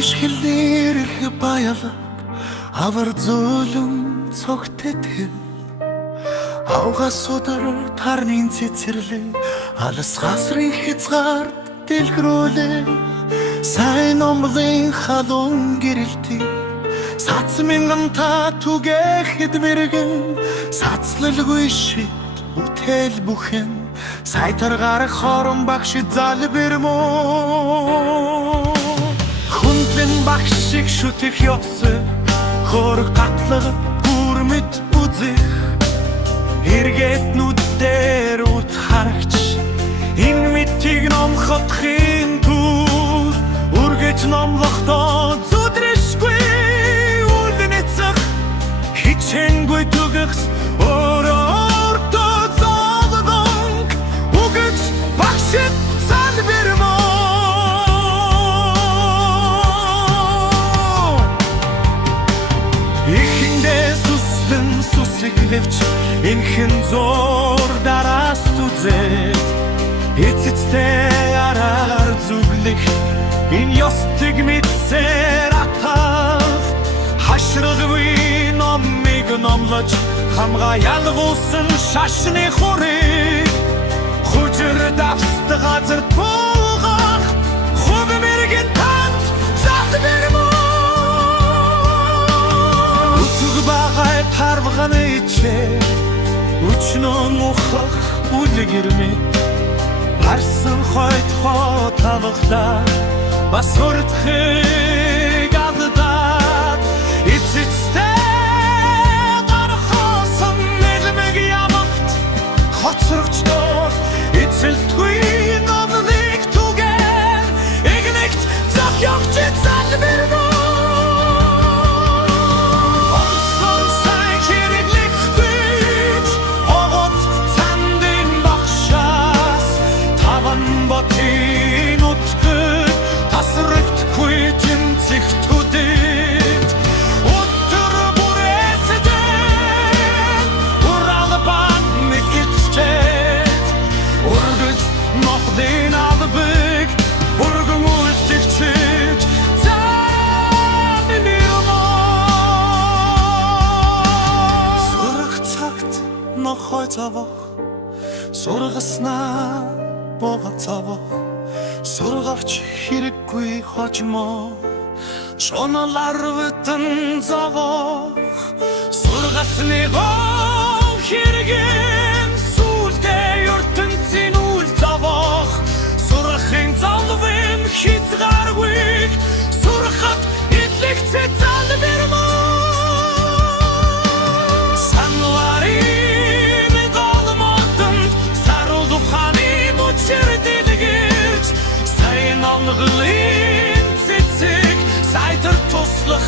Түшгэлээр их баялаг авар зөөлөн цогтөтөл Ауга судар тарнын цэцэрлээ алс гасрын хязгаар дэлгэрүүлээ сайн номлын халуун гэрэлтий сац мянган та түгээхэд мэргэн сацлалгүй шид бүтэл бүхэн сайтар гарах хорон багш залбирмо хүндлэн багш шиг шүтэх ёсой хөрөг татлага бүрмэд үзэх эргэтнүүдээр ут харагч энэ митиг номхотхын түр үргэж номлохдоо зүдрэшгүй үлдэнэцэг хичээнгүй түгэхс өөрөөртөө зовдонг үгэж багшид залбирмо Susıklevç inhin zor darast uzet Etzitste arar zuglik in yostig mit serataf Haşrıgvi nommig nomlaç Хамга ялгуусан шашны хурыг Хужир давсты газар туулгах Хуг мэргэн танд залбирмо Багай тарвганы иче Үчнөн ухах үлгэрмит Барсан хойт хотавахта Бас хүртхийг алдаад Эцэцтэй гарахасан Нэлмэг ямагт Хоцрогчдоор Эцэлтгүй номлыг түгэн Игнэгт зах явчит залбирмо Ботин утгы тасрэгтгүй тэмцэгтүүдэд Өтөр бүрээсэдэн Уралбан нэгиччэд Ургыз нохдын албыг Ургын үлтэгчэд Занилирмо Сурах цагт нохой цавах Сургаснаа Богацавах сургавч хэрэггүй хожмо шоналар витэн завах сургасны гоо хэрэгэн сүлдээ ертөнцийн үл завах сурахын залвын хязгааргүй сурахад идлэгцээ залбирмо санларын голмотонд саруул ухааны Сайн амглын цэцэг сайтар туслах